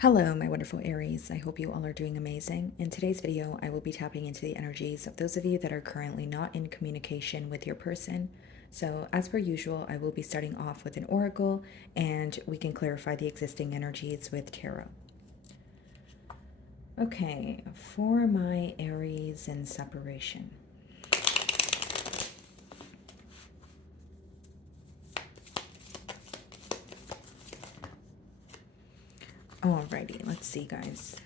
Hello, my wonderful Aries. I hope you all are doing amazing. In today's video, I will be tapping into the energies of those of you that are currently not in communication with your person. So, as per usual, I will be starting off with an oracle and we can clarify the existing energies with tarot. Okay, for my Aries in separation. Alrighty, let's see, guys.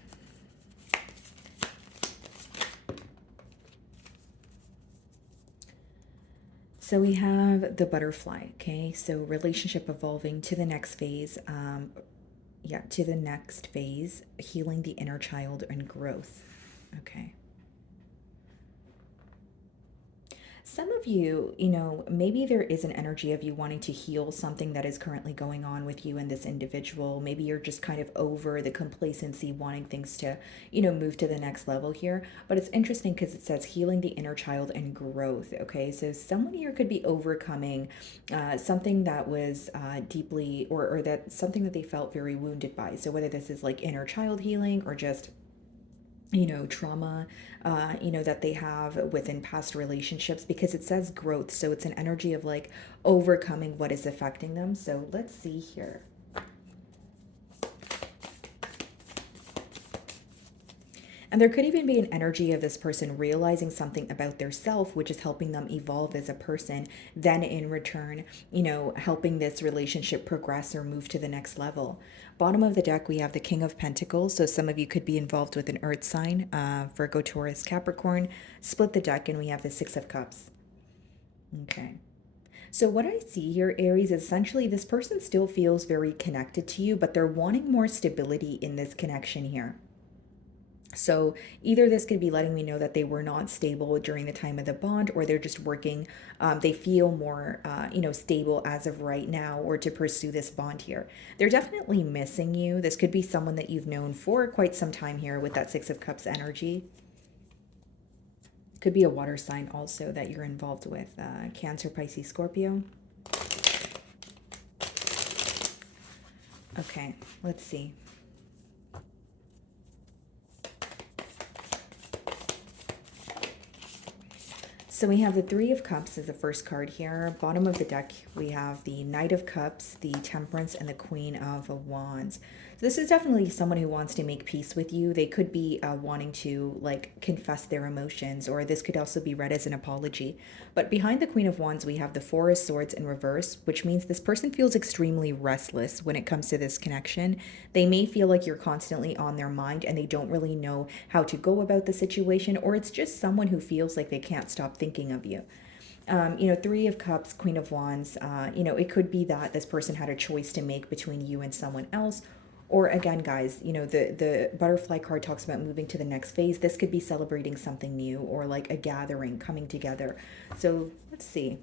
So we have the butterfly, okay? So relationship evolving to the next phase. To the next phase, healing the inner child and growth. Okay. Some of you, maybe there is an energy of you wanting to heal something that is currently going on with you and this individual. Maybe you're just kind of over the complacency, wanting things to, move to the next level here. But it's interesting because it says healing the inner child and growth. Okay. So someone here could be overcoming something that was deeply, or that something that they felt very wounded by. So whether this is like inner child healing or just trauma, that they have within past relationships, because it says growth. So it's an energy of like overcoming what is affecting them. So let's see here. And there could even be an energy of this person realizing something about their self, which is helping them evolve as a person, then in return, helping this relationship progress or move to the next level. Bottom of the deck, we have the King of Pentacles. So some of you could be involved with an earth sign, Virgo, Taurus, Capricorn. Split the deck and we have the Six of Cups. Okay. So what I see here, Aries, is essentially this person still feels very connected to you, but they're wanting more stability in this connection here. So either this could be letting me know that they were not stable during the time of the bond, or they're just working. They feel more, stable as of right now, or to pursue this bond here. They're definitely missing you. This could be someone that you've known for quite some time here with that Six of Cups energy. Could be a water sign also that you're involved with, Cancer, Pisces, Scorpio. Okay, let's see. So we have the Three of Cups as the first card here. Bottom of the deck, we have the Knight of Cups, the Temperance, and the Queen of Wands. So this is definitely someone who wants to make peace with you. They could be wanting to like confess their emotions, or this could also be read as an apology. But behind the Queen of Wands, we have the Four of Swords in reverse, which means this person feels extremely restless when it comes to this connection. They may feel like you're constantly on their mind and they don't really know how to go about the situation, or it's just someone who feels like they can't stop thinking of you. Three of Cups, Queen of Wands, it could be that this person had a choice to make between you and someone else. Or again, guys, the butterfly card talks about moving to the next phase. This could be celebrating something new, or like a gathering coming together. So let's see.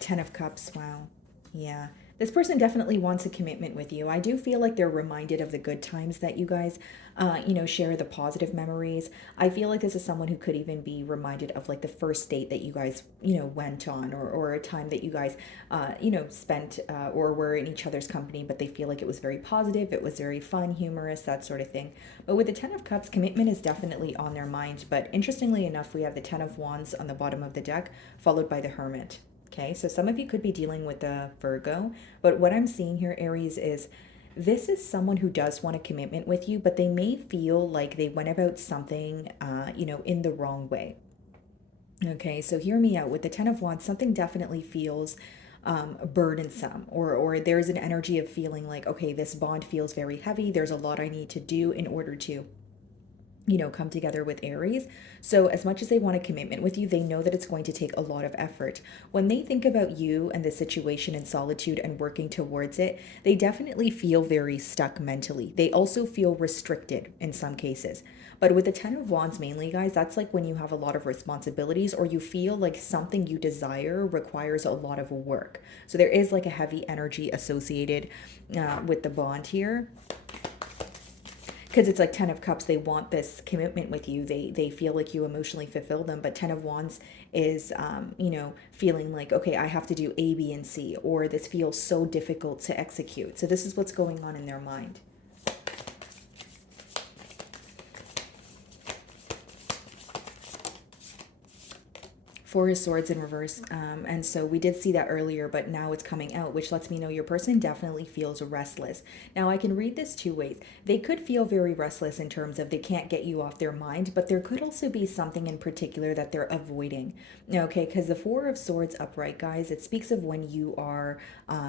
Ten of Cups, wow. Yeah. This person definitely wants a commitment with you. I do feel like they're reminded of the good times that you guys, share, the positive memories. I feel like this is someone who could even be reminded of like the first date that you guys, went on, or a time that you guys, spent or were in each other's company, but they feel like it was very positive, it was very fun, humorous, that sort of thing. But with the Ten of Cups, commitment is definitely on their mind. But interestingly enough, we have the Ten of Wands on the bottom of the deck, followed by the Hermit. Okay, so some of you could be dealing with a Virgo, but what I'm seeing here, Aries, is this is someone who does want a commitment with you, but they may feel like they went about something, in the wrong way. Okay, so hear me out. With the Ten of Wands, something definitely feels burdensome, or there's an energy of feeling like, okay, this bond feels very heavy. There's a lot I need to do in order to come together with Aries. So as much as they want a commitment with you, they know that it's going to take a lot of effort. When they think about you and the situation in solitude and working towards it, they definitely feel very stuck mentally. They also feel restricted in some cases. But with the Ten of Wands mainly, guys, that's like when you have a lot of responsibilities, or you feel like something you desire requires a lot of work. So there is like a heavy energy associated with the bond here. because it's like 10 of cups, they want this commitment with you, they feel like you emotionally fulfill them. But 10 of wands is feeling like, okay, I have to do A, B, and C, or this feels so difficult to execute. So this is what's going on in their mind. Four of Swords in reverse. And so we did see that earlier, but now it's coming out, which lets me know your person definitely feels restless. Now, I can read this two ways. They could feel very restless in terms of they can't get you off their mind, but there could also be something in particular that they're avoiding. Okay, because the Four of Swords upright, guys, it speaks of when you are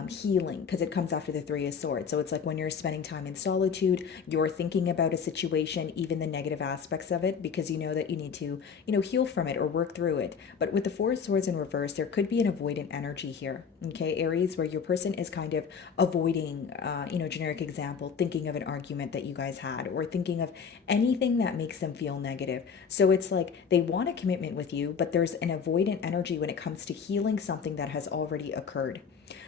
healing, because it comes after the Three of Swords. So it's like when you're spending time in solitude, you're thinking about a situation, even the negative aspects of it, because you know that you need to, heal from it or work through it. But with the Four of Swords in reverse, there could be an avoidant energy here. Okay, Aries, where your person is kind of avoiding, generic example, thinking of an argument that you guys had, or thinking of anything that makes them feel negative. So it's like they want a commitment with you, but there's an avoidant energy when it comes to healing something that has already occurred.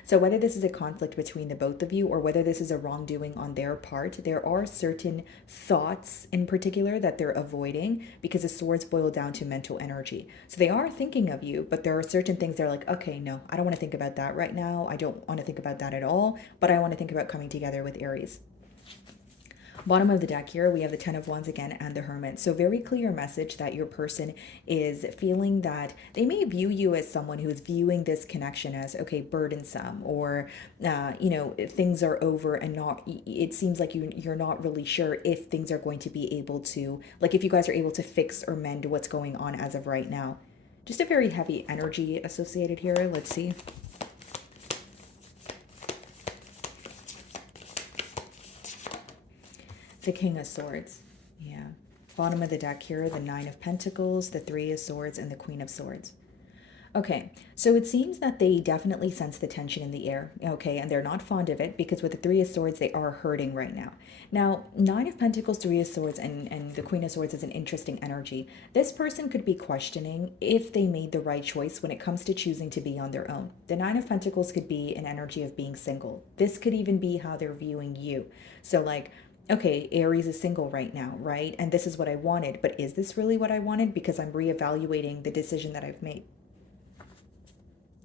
So whether this is a conflict between the both of you or whether this is a wrongdoing on their part, there are certain thoughts in particular that they're avoiding because the swords boil down to mental energy. So they are thinking of you, but there are certain things they're like, okay, no, I don't want to think about that right now. I don't want to think about that at all, but I want to think about coming together with Aries. Bottom of the deck here, we have the Ten of Wands again and the Hermit. So very clear message that your person is feeling that they may view you as someone who is viewing this connection as, okay, burdensome, or, things are over and not, it seems like you're not really sure if things are going to be able to, like if you guys are able to fix or mend what's going on as of right now. Just a very heavy energy associated here. Let's see. The King of Swords. Yeah. Bottom of the deck here, the Nine of Pentacles, the Three of Swords, and the Queen of Swords. Okay, so it seems that they definitely sense the tension in the air, okay, and they're not fond of it because with the Three of Swords, they are hurting right now. Now, Nine of Pentacles, Three of Swords, and the Queen of Swords is an interesting energy. This person could be questioning if they made the right choice when it comes to choosing to be on their own. The Nine of Pentacles could be an energy of being single. This could even be how they're viewing you. So like, okay, Aries is single right now, right? And this is what I wanted, but is this really what I wanted? Because I'm reevaluating the decision that I've made.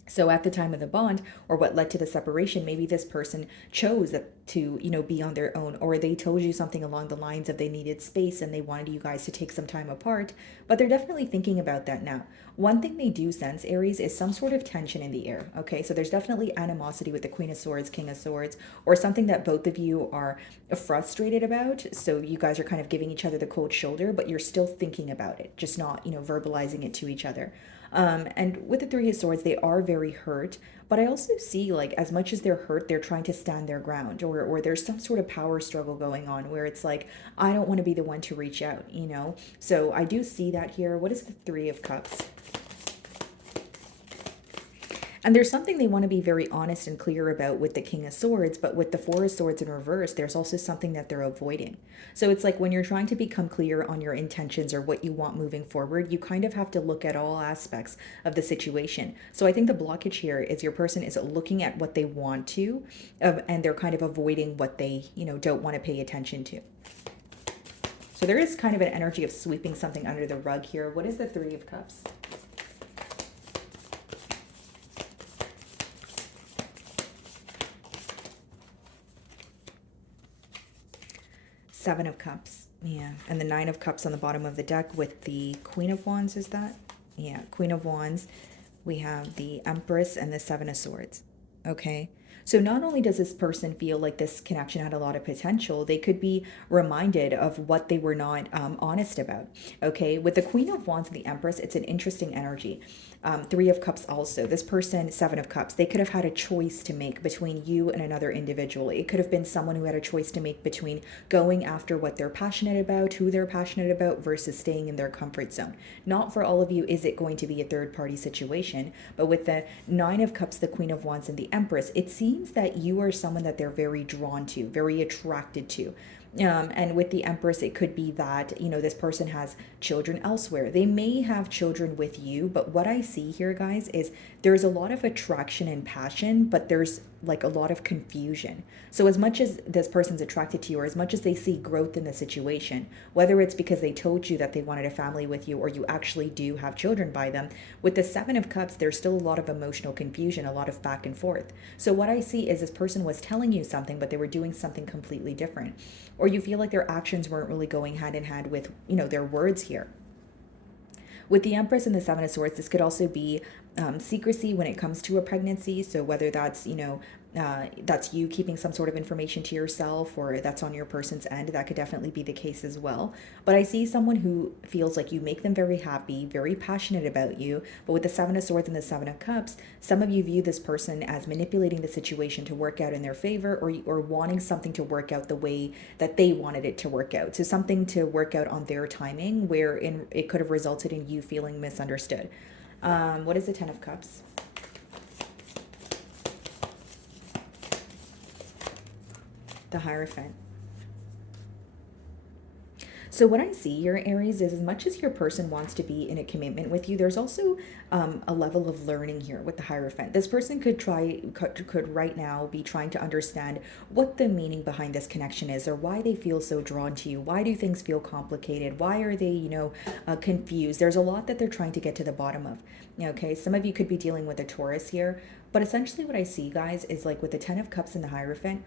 So at the time of the bond, or what led to the separation, maybe this person chose to, be on their own, or they told you something along the lines of they needed space and they wanted you guys to take some time apart, but they're definitely thinking about that now. One thing they do sense, Aries, is some sort of tension in the air, okay? So there's definitely animosity with the Queen of Swords, King of Swords, or something that both of you are frustrated about. So you guys are kind of giving each other the cold shoulder, but you're still thinking about it, just not, verbalizing it to each other. And with the Three of Swords, they are very hurt, but I also see like as much as they're hurt, they're trying to stand their ground, or there's some sort of power struggle going on where it's like, I don't want to be the one to reach out, So I do see that here. What is the Three of Cups? And there's something they want to be very honest and clear about with the King of Swords, but with the Four of Swords in reverse, there's also something that they're avoiding. So it's like when you're trying to become clear on your intentions or what you want moving forward, you kind of have to look at all aspects of the situation. So I think the blockage here is your person is looking at what they want to, and they're kind of avoiding what they, don't want to pay attention to. So there is kind of an energy of sweeping something under the rug here. What is the Three of Cups? Seven of Cups. Yeah. And the Nine of Cups on the bottom of the deck with the Queen of Wands, is that? Yeah. Queen of Wands. We have the Empress and the Seven of Swords. Okay. So not only does this person feel like this connection had a lot of potential, they could be reminded of what they were not honest about. Okay. With the Queen of Wands and the Empress, it's an interesting energy. Three of Cups also. This person, Seven of Cups, they could have had a choice to make between you and another individual. It could have been someone who had a choice to make between going after what they're passionate about, who they're passionate about, versus staying in their comfort zone. Not for all of you is it going to be a third party situation, but with the Nine of Cups, the Queen of Wands, and the Empress, it seems that you are someone that they're very drawn to, very attracted to. And with the Empress, it could be that, this person has children elsewhere. They may have children with you, but what I see here, guys, is there's a lot of attraction and passion, but there's like a lot of confusion. So as much as this person's attracted to you, or as much as they see growth in the situation, whether it's because they told you that they wanted a family with you, or you actually do have children by them, with the Seven of Cups, there's still a lot of emotional confusion, a lot of back and forth. So what I see is this person was telling you something, but they were doing something completely different. Or you feel like their actions weren't really going hand in hand with, their words here. With the Empress and the Seven of Swords, this could also be secrecy when it comes to a pregnancy. So whether that's, that's you keeping some sort of information to yourself, or that's on your person's end, that could definitely be the case as well. But I see someone who feels like you make them very happy, very passionate about you. But with the Seven of Swords and the Seven of Cups, some of you view this person as manipulating the situation to work out in their favor, or wanting something to work out the way that they wanted it to work out. So something to work out on their timing, where it could have resulted in you feeling misunderstood. What is the Ten of Cups? The Hierophant. So what I see, your Aries, is as much as your person wants to be in a commitment with you, there's also a level of learning here with the Hierophant. This person could right now be trying to understand what the meaning behind this connection is, or why they feel so drawn to you. Why do things feel complicated? Why are they, confused? There's a lot that they're trying to get to the bottom of. Okay, some of you could be dealing with a Taurus here, but essentially what I see, guys, is like with the Ten of Cups and the Hierophant,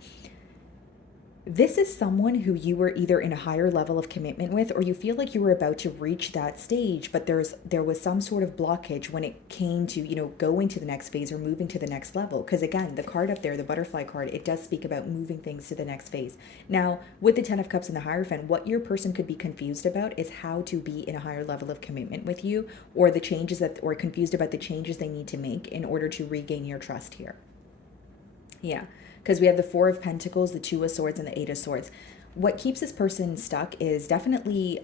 this is someone who you were either in a higher level of commitment with, or you feel like you were about to reach that stage, but there was some sort of blockage when it came to, going to the next phase or moving to the next level. Because again, the card up there, the butterfly card, it does speak about moving things to the next phase. Now, with the Ten of Cups and the Hierophant, what your person could be confused about is how to be in a higher level of commitment with you, or or confused about the changes they need to make in order to regain your trust here. Yeah. Because we have the Four of Pentacles, the Two of Swords, and the Eight of Swords. What keeps this person stuck is definitely,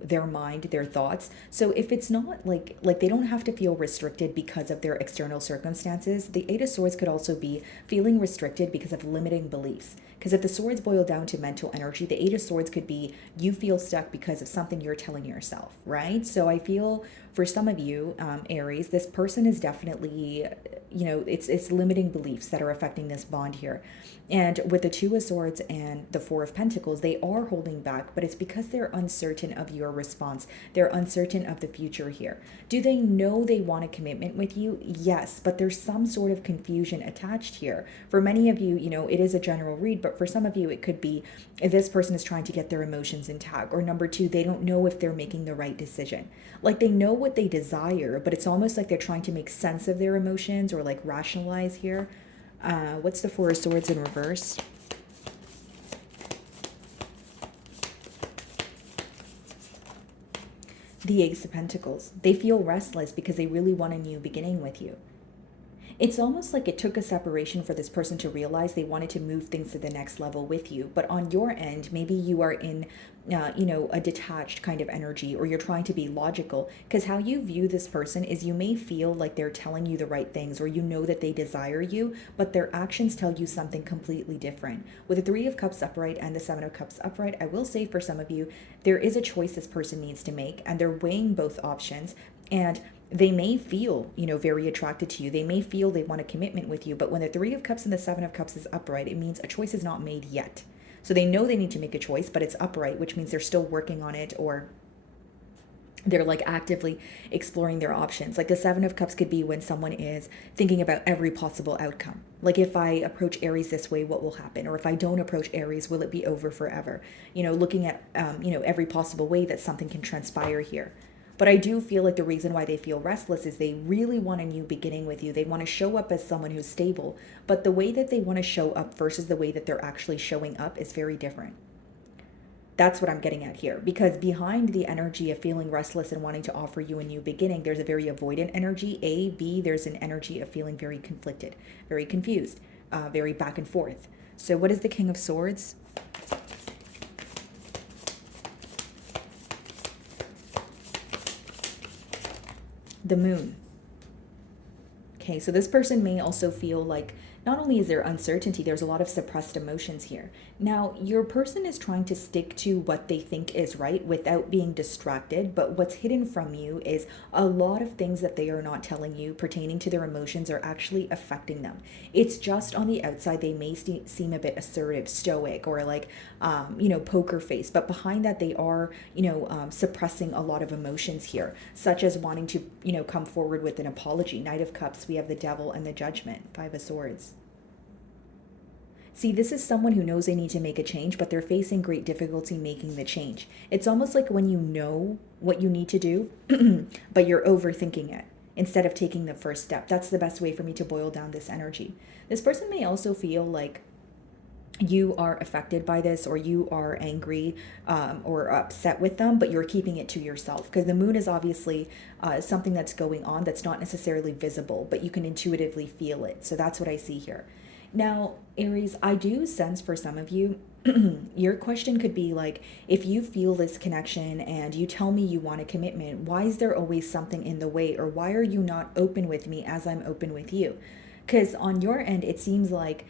their mind, their thoughts. So if it's not like they don't have to feel restricted because of their external circumstances, the Eight of Swords could also be feeling restricted because of limiting beliefs. Because if the swords boil down to mental energy, the Eight of Swords could be you feel stuck because of something you're telling yourself, right? So I feel for some of you, Aries, this person is definitely, it's limiting beliefs that are affecting this bond here. And with the Two of Swords and the Four of Pentacles, they are holding back, but it's because they're uncertain of your response. They're uncertain of the future here. Do they know they want a commitment with you? Yes, but there's some sort of confusion attached here. For many of you, it is a general read, but for some of you, it could be if this person is trying to get their emotions intact. Or number two, they don't know if they're making the right decision. Like they know what they desire, but it's almost like they're trying to make sense of their emotions, or like rationalize here. What's the Four of Swords in reverse? The Ace of Pentacles. They feel restless because they really want a new beginning with you. It's almost like it took a separation for this person to realize they wanted to move things to the next level with you. But on your end, maybe you are in, a detached kind of energy, or you're trying to be logical. Because how you view this person is you may feel like they're telling you the right things, or that they desire you, but their actions tell you something completely different. With the Three of Cups upright and the Seven of Cups upright, I will say for some of you, there is a choice this person needs to make, and they're weighing both options. And they may feel, very attracted to you. They may feel they want a commitment with you. But when the Three of Cups and the Seven of Cups is upright, it means a choice is not made yet. So they know they need to make a choice, but it's upright, which means they're still working on it, or they're like actively exploring their options. Like the Seven of Cups could be when someone is thinking about every possible outcome. Like if I approach Aries this way, what will happen? Or if I don't approach Aries, will it be over forever? Looking at, every possible way that something can transpire here. But I do feel like the reason why they feel restless is they really want a new beginning with you. They want to show up as someone who's stable. But the way that they want to show up versus the way that they're actually showing up is very different. That's what I'm getting at here. Because behind the energy of feeling restless and wanting to offer you a new beginning, there's a very avoidant energy. There's an energy of feeling very conflicted, very confused, very back and forth. So what is the King of Swords? The Moon. Okay, so this person may also feel like not only is there uncertainty, there's a lot of suppressed emotions here. Now, your person is trying to stick to what they think is right without being distracted, but what's hidden from you is a lot of things that they are not telling you pertaining to their emotions are actually affecting them. It's just on the outside, they may seem a bit assertive, stoic, or like, poker face, but behind that, they are, suppressing a lot of emotions here, such as wanting to, come forward with an apology. Knight of Cups, we have the Devil and the Judgment, Five of Swords. See, this is someone who knows they need to make a change, but they're facing great difficulty making the change. It's almost like when you know what you need to do, but you're overthinking it instead of taking the first step. That's the best way for me to boil down this energy. This person may also feel like you are affected by this, or you are angry or upset with them, but you're keeping it to yourself, because the moon is obviously something that's going on that's not necessarily visible, but you can intuitively feel it. So that's what I see here. Now, Aries, I do sense for some of you, your question could be like, if you feel this connection and you tell me you want a commitment, why is there always something in the way? Or why are you not open with me as I'm open with you? Because on your end, it seems like,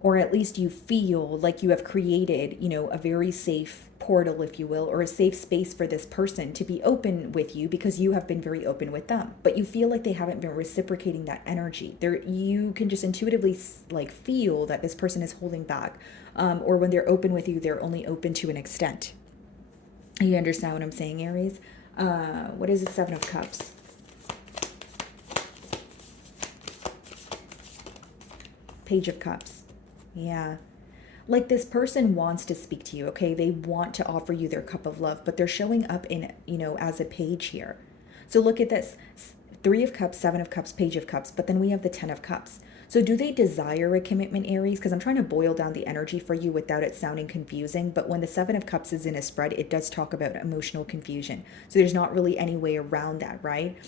or at least you feel like you have created, a very safe portal, if you will, or a safe space for this person to be open with you because you have been very open with them. But you feel like they haven't been reciprocating that energy. You can just intuitively like feel that this person is holding back, or when they're open with you, they're only open to an extent. You understand what I'm saying, Aries? What is the Seven of Cups? Page of Cups. Yeah. Like, this person wants to speak to you, okay? They want to offer you their cup of love, but they're showing up in, as a page here. So look at this. Three of Cups, Seven of Cups, Page of Cups, but then we have the Ten of Cups. So do they desire a commitment, Aries? Because I'm trying to boil down the energy for you without it sounding confusing. But when the Seven of Cups is in a spread, it does talk about emotional confusion. So there's not really any way around that, right?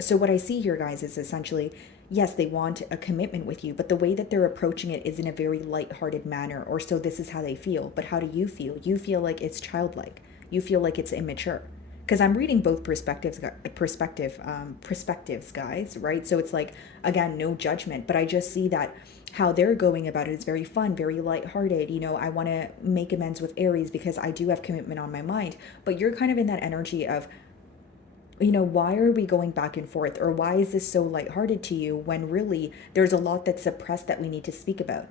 So what I see here, guys, is essentially, yes, they want a commitment with you, but the way that they're approaching it is in a very lighthearted manner, or so this is how they feel. But how do you feel? You feel like it's childlike. You feel like it's immature. Because I'm reading both perspectives, guys, right? So it's like, again, no judgment, but I just see that how they're going about it is very fun, very lighthearted. I want to make amends with Aries because I do have commitment on my mind, but you're kind of in that energy of, why are we going back and forth? Or why is this so lighthearted to you when really there's a lot that's suppressed that we need to speak about?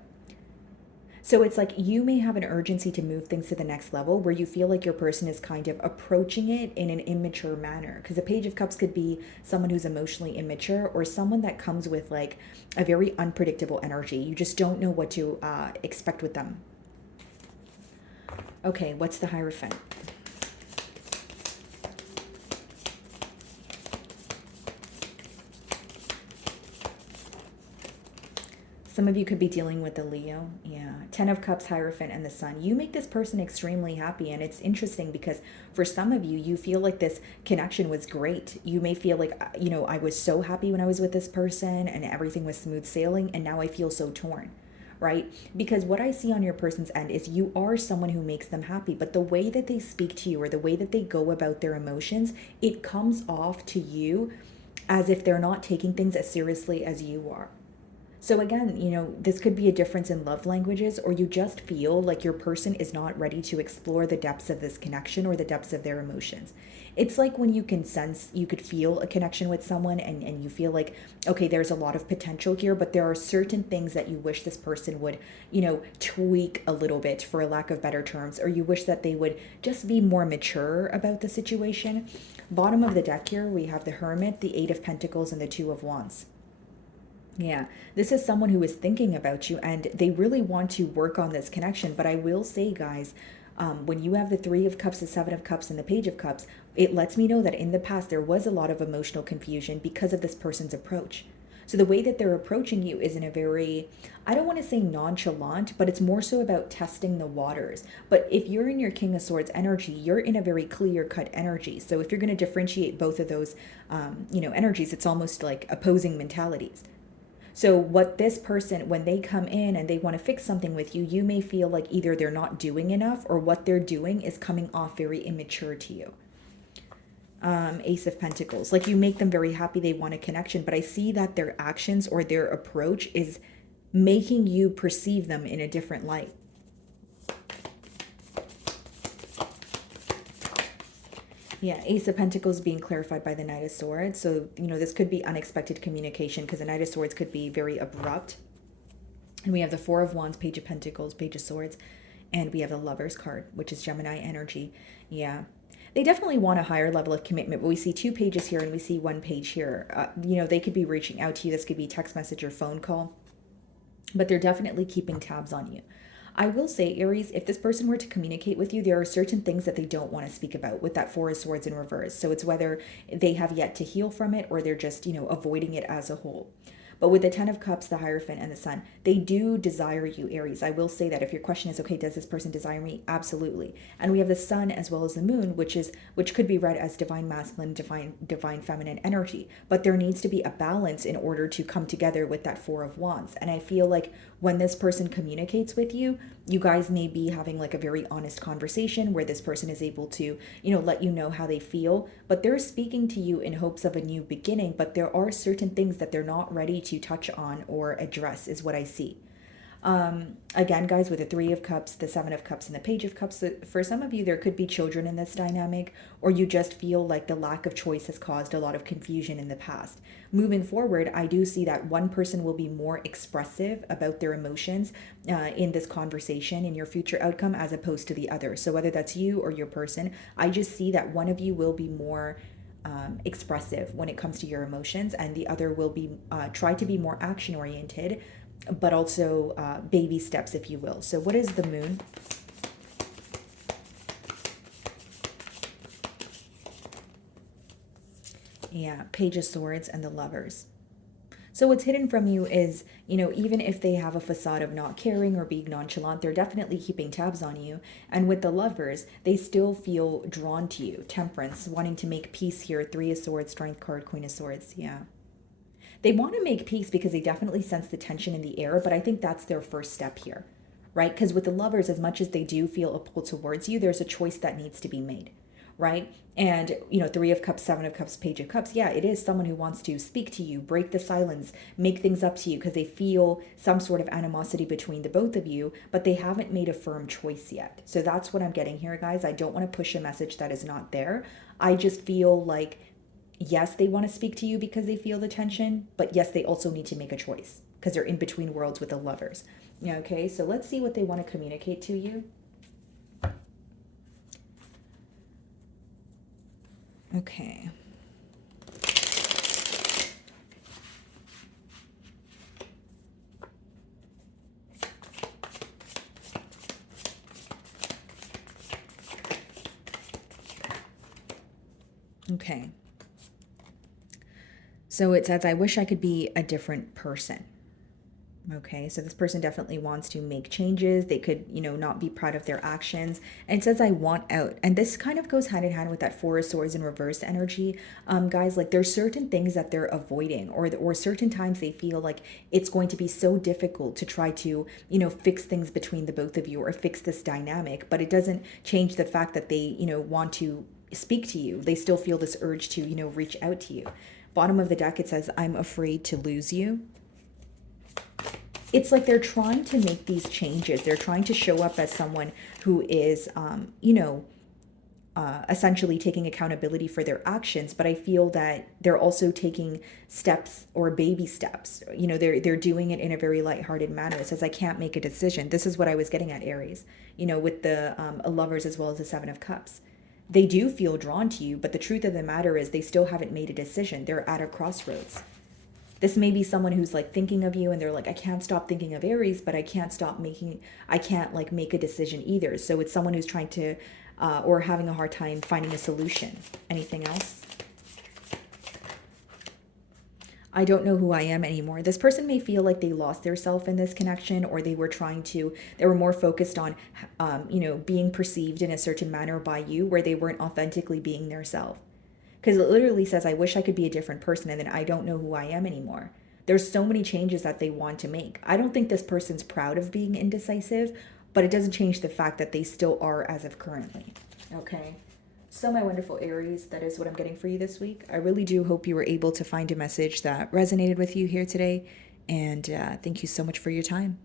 So it's like you may have an urgency to move things to the next level where you feel like your person is kind of approaching it in an immature manner. Because a Page of Cups could be someone who's emotionally immature, or someone that comes with like a very unpredictable energy. You just don't know what to expect with them. Okay, what's the Hierophant? Some of you could be dealing with the Leo. Yeah. Ten of Cups, Hierophant, and the Sun. You make this person extremely happy. And it's interesting because for some of you, you feel like this connection was great. You may feel like, I was so happy when I was with this person and everything was smooth sailing. And now I feel so torn, right? Because what I see on your person's end is you are someone who makes them happy. But the way that they speak to you, or the way that they go about their emotions, it comes off to you as if they're not taking things as seriously as you are. So again, this could be a difference in love languages, or you just feel like your person is not ready to explore the depths of this connection or the depths of their emotions. It's like when you can sense, you could feel a connection with someone and you feel like, okay, there's a lot of potential here, but there are certain things that you wish this person would, tweak a little bit, for a lack of better terms, or you wish that they would just be more mature about the situation. Bottom of the deck here, we have the Hermit, the Eight of Pentacles, and the Two of Wands. Yeah, this is someone who is thinking about you and they really want to work on this connection. But I will say, guys, when you have the Three of Cups, the Seven of Cups, and the Page of Cups, it lets me know that in the past there was a lot of emotional confusion because of this person's approach. So the way that they're approaching you is in a very, I don't want to say nonchalant, but it's more so about testing the waters. But if you're in your King of Swords energy, you're in a very clear-cut energy. So if you're going to differentiate both of those, energies, it's almost like opposing mentalities. So what this person, when they come in and they want to fix something with you, you may feel like either they're not doing enough or what they're doing is coming off very immature to you. Ace of Pentacles. Like you make them very happy, they want a connection, but I see that their actions or their approach is making you perceive them in a different light. Yeah, Ace of Pentacles being clarified by the Knight of Swords. So, you know, this could be unexpected communication because the Knight of Swords could be very abrupt. And we have the Four of Wands, Page of Pentacles, Page of Swords, and we have the Lover's card, which is Gemini energy. Yeah. They definitely want a higher level of commitment, but we see 2 pages here and we see 1 page here. You know, they could be reaching out to you. This could be text message or phone call, but they're definitely keeping tabs on you. I will say, Aries, if this person were to communicate with you, there are certain things that they don't want to speak about with that Four of Swords in reverse. So it's whether they have yet to heal from it or they're just, you know, avoiding it as a whole. But with the Ten of Cups, the Hierophant, and the Sun, they do desire you, Aries. I will say that if your question is, okay, does this person desire me? Absolutely. And we have the Sun as well as the Moon, which could be read as divine masculine, divine feminine energy. But there needs to be a balance in order to come together with that Four of Wands. And I feel like when this person communicates with you, you guys may be having like a very honest conversation where this person is able to, you know, let you know how they feel, but they're speaking to you in hopes of a new beginning, but there are certain things that they're not ready to touch on or address is what I see. Again, guys, with the Three of Cups, the Seven of Cups, and the Page of Cups, for some of you, there could be children in this dynamic, or you just feel like the lack of choice has caused a lot of confusion in the past. Moving forward, I do see that one person will be more expressive about their emotions in this conversation, in your future outcome, as opposed to the other. So whether that's you or your person, I just see that one of you will be more expressive when it comes to your emotions, and the other will be try to be more action oriented, but also baby steps, if you will. So what is the Moon? Yeah, Page of Swords and the Lovers. So what's hidden from you is, you know, even if they have a facade of not caring or being nonchalant, they're definitely keeping tabs on you. And with the Lovers, they still feel drawn to you. Temperance, wanting to make peace here. Three of Swords, Strength card, Queen of Swords. Yeah. They want to make peace because they definitely sense the tension in the air, but I think that's their first step here, right? Because with the Lovers, as much as they do feel a pull towards you, there's a choice that needs to be made, right? And, you know, Three of Cups, Seven of Cups, Page of Cups, yeah, it is someone who wants to speak to you, break the silence, make things up to you because they feel some sort of animosity between the both of you, but they haven't made a firm choice yet. So that's what I'm getting here, guys. I don't want to push a message that is not there. I just feel like, yes, they want to speak to you because they feel the tension, but yes, they also need to make a choice because they're in between worlds with the Lovers. Okay, so let's see what they want to communicate to you. Okay. Okay. So it says, I wish I could be a different person. Okay, so this person definitely wants to make changes. They could, you know, not be proud of their actions. And it says, I want out. And this kind of goes hand in hand with that Four of Swords in reverse energy. Guys, like there's certain things that they're avoiding, or certain times they feel like it's going to be so difficult to try to, you know, fix things between the both of you or fix this dynamic. But it doesn't change the fact that they, you know, want to speak to you. They still feel this urge to, you know, reach out to you. Bottom of the deck, it says, I'm afraid to lose you. It's like they're trying to make these changes. They're trying to show up as someone who is, you know, essentially taking accountability for their actions. But I feel that they're also taking steps or baby steps. You know, they're doing it in a very lighthearted manner. It says, I can't make a decision. This is what I was getting at, Aries, you know, with the Lovers as well as the Seven of Cups. They do feel drawn to you, but the truth of the matter is they still haven't made a decision. They're at a crossroads. This may be someone who's like thinking of you and they're like, I can't stop thinking of Aries, but I can't like make a decision either. So it's someone who's trying to, or having a hard time finding a solution. Anything else? I don't know who I am anymore. This person may feel like they lost their self in this connection, or they were more focused on, you know, being perceived in a certain manner by you where they weren't authentically being their self. Because it literally says, I wish I could be a different person, and then I don't know who I am anymore. There's so many changes that they want to make. I don't think this person's proud of being indecisive, but it doesn't change the fact that they still are as of currently. Okay. So, my wonderful Aries, that is what I'm getting for you this week. I really do hope you were able to find a message that resonated with you here today. And thank you so much for your time.